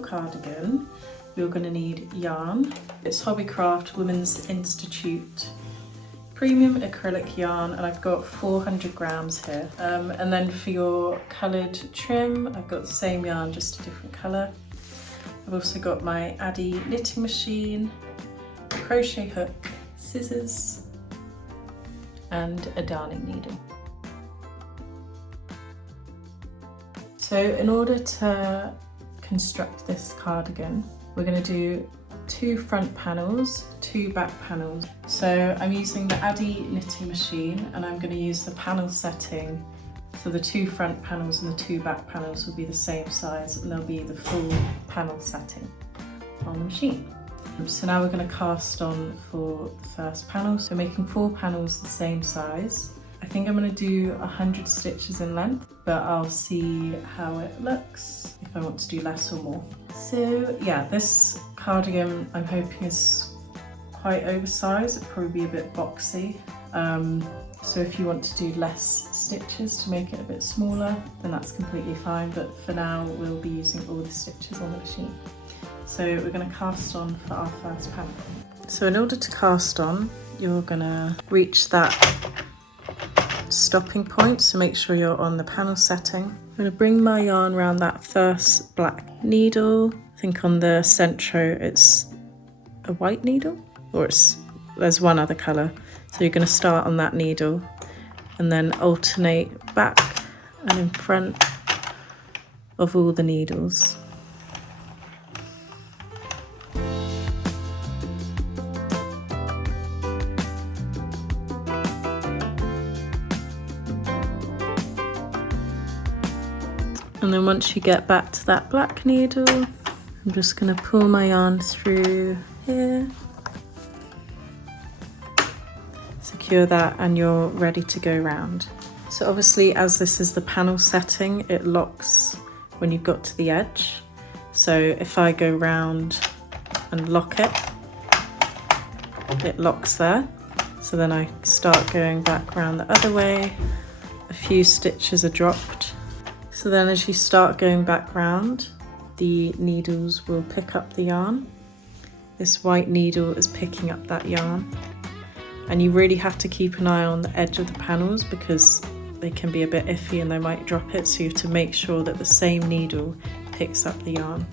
your cardigan, you're going to need yarn. It's Hobbycraft Women's Institute premium acrylic yarn, and I've got 400 grams here. And then for your coloured trim, I've got the same yarn, just a different colour. I've also got my Addi knitting machine, a crochet hook, scissors, and a darning needle. So in order to construct this cardigan, we're going to do 2 front panels, 2 back panels. So I'm using the Addi knitting machine, and I'm going to use the panel setting. So the 2 front panels and the 2 back panels will be the same size, and they'll be the full panel setting on the machine. So now we're going to cast on for the first panel. So making 4 panels the same size. I think I'm going to do 100 stitches in length, but I'll see how it looks, if I want to do less or more. So yeah, this cardigan I'm hoping is quite oversized. It'll probably be a bit boxy. So if you want to do less stitches to make it a bit smaller, then that's completely fine. But for now, we'll be using all the stitches on the machine. So we're going to cast on for our first panel. So in order to cast on, you're going to reach that stopping point, so make sure you're on the panel setting. I'm going to bring my yarn around that first black needle. I think on the centro it's a white needle, or there's one other colour. So you're going to start on that needle and then alternate back and in front of all the needles. And then once you get back to that black needle, I'm just going to pull my yarn through here, secure that, and you're ready to go round. So obviously, as this is the panel setting, it locks when you've got to the edge. So if I go round and lock it, it locks there. So then I start going back round the other way. A few stitches are dropped. So then as you start going back round, the needles will pick up the yarn. This white needle is picking up that yarn. And you really have to keep an eye on the edge of the panels because they can be a bit iffy and they might drop it. So you have to make sure that the same needle picks up the yarn.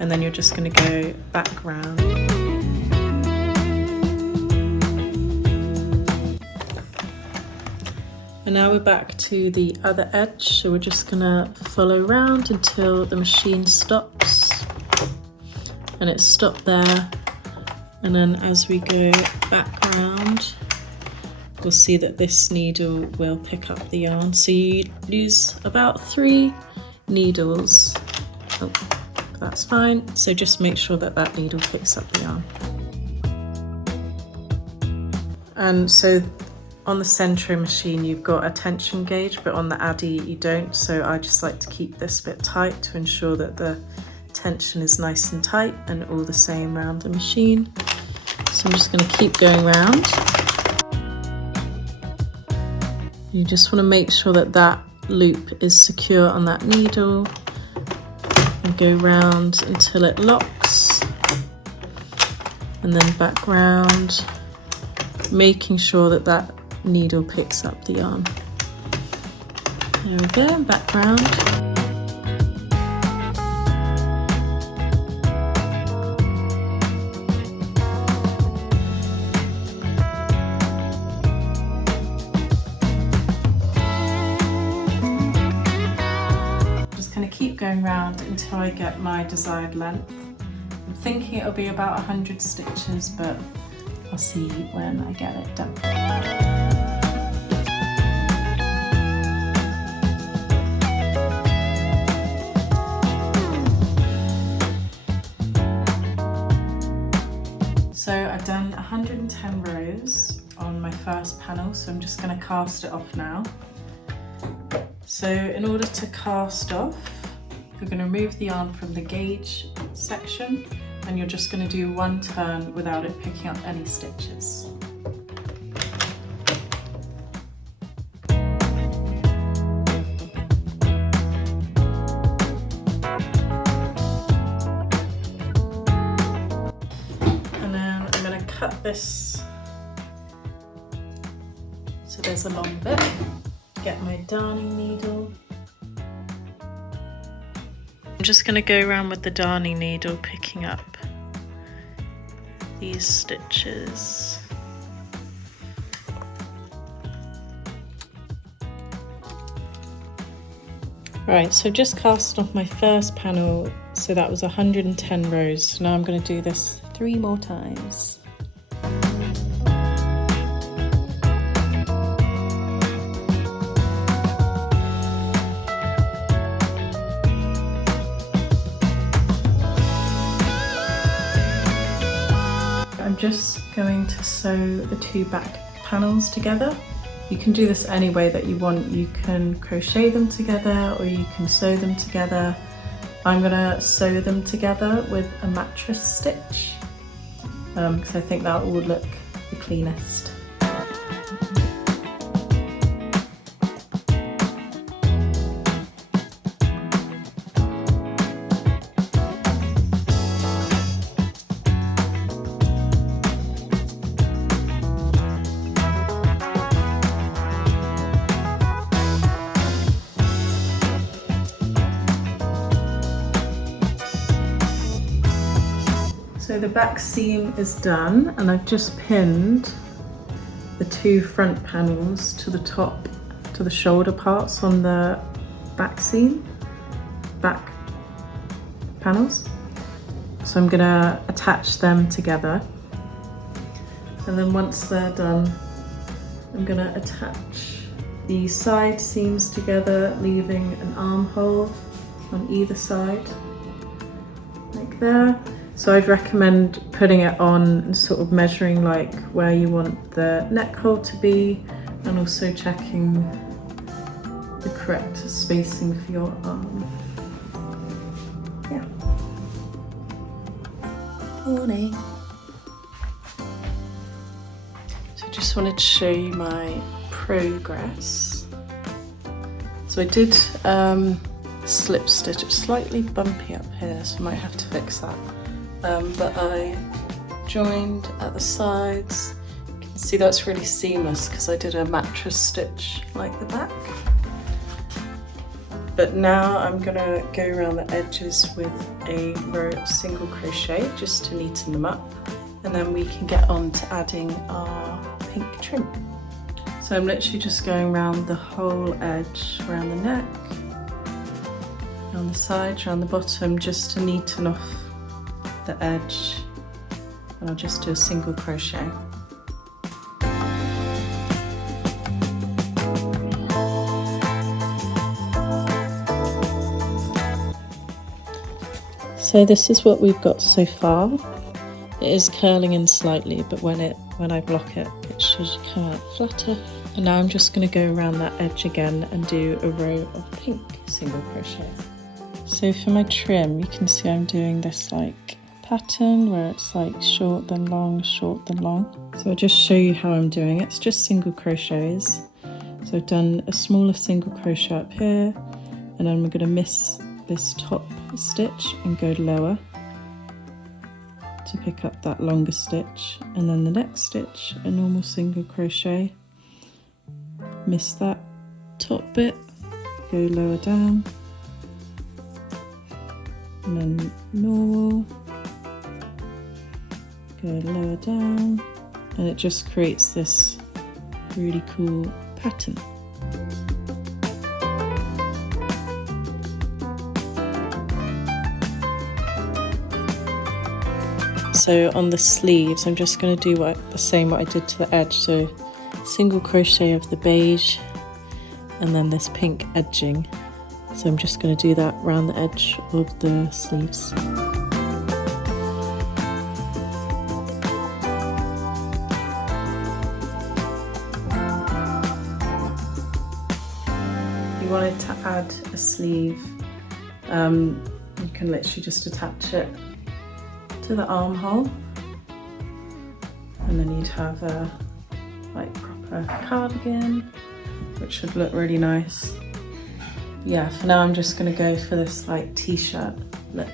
And then you're just going to go back round. And now we're back to the other edge, so we're just gonna follow round until the machine stops. And it's stopped there. And then as we go back round, we'll see that this needle will pick up the yarn. So you lose about 3 needles. Oh, that's fine. So just make sure that that needle picks up the yarn. And so on the centro machine, you've got a tension gauge, but on the Addi you don't. So I just like to keep this bit tight to ensure that the tension is nice and tight and all the same around the machine. So I'm just going to keep going round. You just want to make sure that that loop is secure on that needle and go round until it locks, and then back round, making sure that that needle picks up the yarn. There we go, back round. Just going to keep going round until I get my desired length. I'm thinking it'll be about 100 stitches, but I'll see when I get it done. So I've done 110 rows on my first panel, so I'm just going to cast it off now. So in order to cast off, you're going to remove the yarn from the gauge section, and you're just going to do 1 turn without it picking up any stitches. cut this so there's a long bit. Get my darning needle. I'm just going to go around with the darning needle picking up these stitches. Right, so just cast off my first panel, so that was 110 rows. So now I'm going to do this 3 more times. I'm just going to sew the 2 back panels together. You can do this any way that you want. You can crochet them together or you can sew them together. I'm gonna sew them together with a mattress stitch because I think that will look the cleanest. So the back seam is done and I've just pinned the 2 front panels to the top, to the shoulder parts on the back seam, back panels. So I'm gonna attach them together. And then once they're done, I'm gonna attach the side seams together, leaving an armhole on either side, like there. So I'd recommend putting it on and sort of measuring like where you want the neck hole to be and also checking the correct spacing for your arm. Yeah. Morning. So I just wanted to show you my progress. So I did slip stitch, it's slightly bumpy up here, so I might have to fix that. But I joined at the sides. You can see that's really seamless because I did a mattress stitch like the back. But now I'm gonna go around the edges with a row of single crochet just to neaten them up, and then we can get on to adding our pink trim. So I'm literally just going around the whole edge, around the neck, around the sides, around the bottom, just to neaten off the edge, and I'll just do a single crochet. So this is what we've got so far. It is curling in slightly, but when I block it, it should come out flatter. And now I'm just going to go around that edge again and do a row of pink single crochet. So for my trim, you can see I'm doing this like pattern where it's like short then long, short then long. So I'll just show you how I'm doing it. It's just single crochets. So I've done a smaller single crochet up here, and then I'm going to miss this top stitch and go lower to pick up that longer stitch, and then the next stitch a normal single crochet, miss that top bit, go lower down, and then normal, go lower down, and it just creates this really cool pattern. So on the sleeves, I'm just going to do the same what I did to the edge. So single crochet of the beige and then this pink edging. So I'm just going to do that around the edge of the sleeves. If you wanted to add a sleeve, you can literally just attach it to the armhole, and then you'd have a like proper cardigan, which should look really nice. Yeah, for now I'm just going to go for this like t-shirt look.